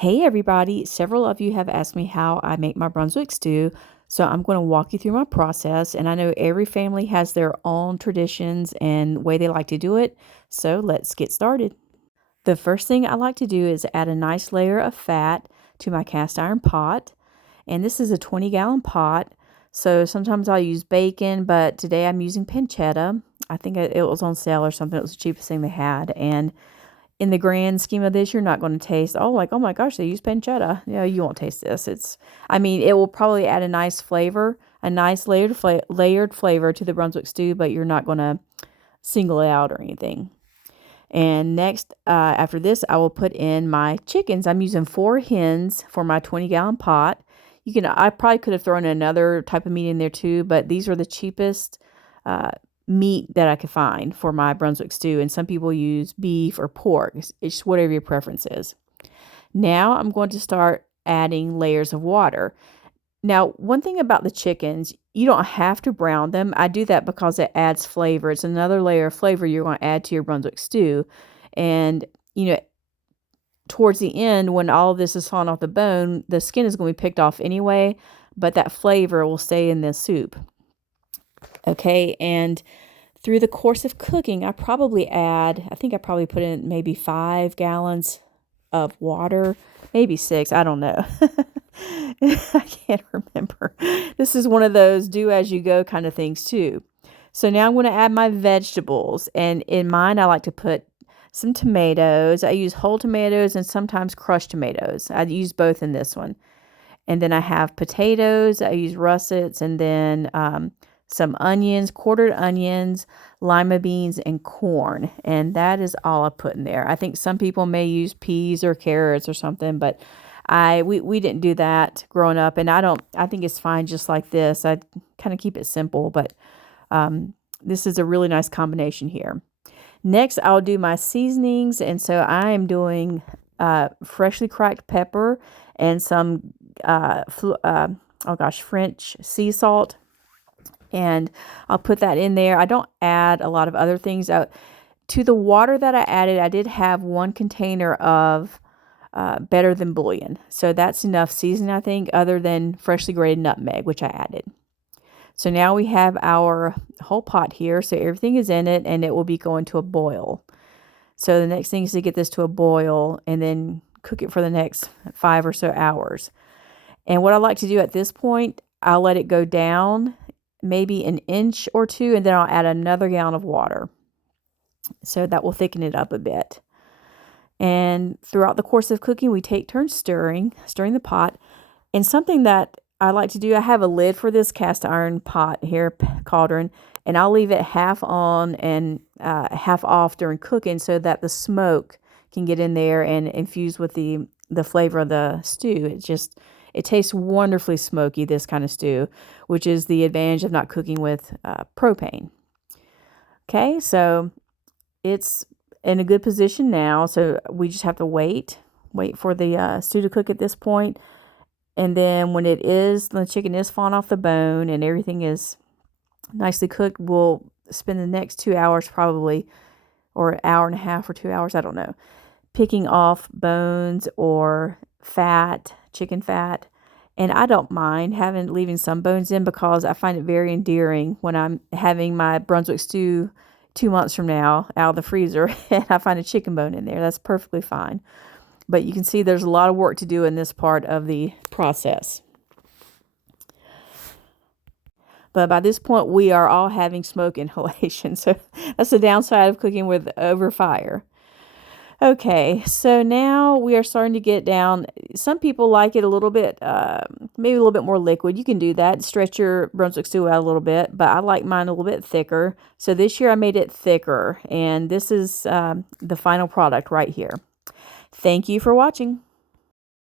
Hey everybody, several of you have asked me how I make my Brunswick stew, so I'm going to walk you through my process. And I know every family has their own traditions and way they like to do it, so let's get started. The first thing I like to do is add a nice layer of fat to my cast iron pot, and this is a 20-gallon pot, so sometimes I'll use bacon, but today I'm using pancetta. I think it was on sale or something. It was the cheapest thing they had, and in the grand scheme of this, you're not going to taste, oh, like, oh my gosh, they use pancetta. You won't taste this. It will probably add a nice flavor, a nice layered flavor to the Brunswick stew, but you're not going to single it out or anything. And next, after this, I will put in my chickens. I'm using 4 hens for my 20-gallon pot. I probably could have thrown another type of meat in there too, but these are the cheapest meat that I could find for my Brunswick stew. And some people use beef or pork. It's just whatever your preference is. Now I'm going to start adding layers of water. Now, one thing about the chickens, you don't have to brown them. I do that because it adds flavor. It's another layer of flavor you're going to add to your Brunswick stew. And, towards the end, when all of this is falling off the bone, the skin is going to be picked off anyway, but that flavor will stay in the soup. Okay, and through the course of cooking, I probably put in maybe 5 gallons of water, maybe 6, I don't know. I can't remember. This is one of those do as you go kind of things too. So now I'm going to add my vegetables, and in mine I like to put some tomatoes. I use whole tomatoes and sometimes crushed tomatoes. I use both in this one. And then I have potatoes. I use russets, and then some onions, quartered onions, lima beans, and corn. And that is all I put in there. I think some people may use peas or carrots or something, but we didn't do that growing up, and I think it's fine just like this. I kind of keep it simple, but this is a really nice combination here. Next, I'll do my seasonings, and so I am doing freshly cracked pepper and some French sea salt, and I'll put that in there. I don't add a lot of other things. To the water that I added, I did have 1 container of better than bouillon, so that's enough seasoning, I think, other than freshly grated nutmeg, which I added. So now we have our whole pot here, so everything is in it, and it will be going to a boil. So the next thing is to get this to a boil and then cook it for the next 5 or so hours. And what I like to do at this point, I'll let it go down maybe an inch or 2, and then I'll add another gallon of water. So that will thicken it up a bit. And throughout the course of cooking, we take turns stirring the pot. And something that I like to do, I have a lid for this cast iron pot here, cauldron, and I'll leave it half on and half off during cooking so that the smoke can get in there and infuse with the flavor of the stew. It tastes wonderfully smoky, this kind of stew, which is the advantage of not cooking with propane. Okay, so it's in a good position now, so we just have to wait for the stew to cook at this point. And then when the chicken is falling off the bone and everything is nicely cooked, we'll spend the next 2 hours probably, or an hour and a half or 2 hours, I don't know, picking off bones or fat, chicken fat. And I don't mind leaving some bones in because I find it very endearing when I'm having my Brunswick stew 2 months from now out of the freezer and I find a chicken bone in there. That's perfectly fine. But you can see there's a lot of work to do in this part of the process. But by this point, we are all having smoke inhalation. So that's the downside of cooking with over fire. Okay, so now we are starting to get down. Some people like it a little bit, maybe a little bit more liquid. You can do that, stretch your Brunswick stew out a little bit, but I like mine a little bit thicker. So this year I made it thicker, and this is the final product right here. Thank you for watching.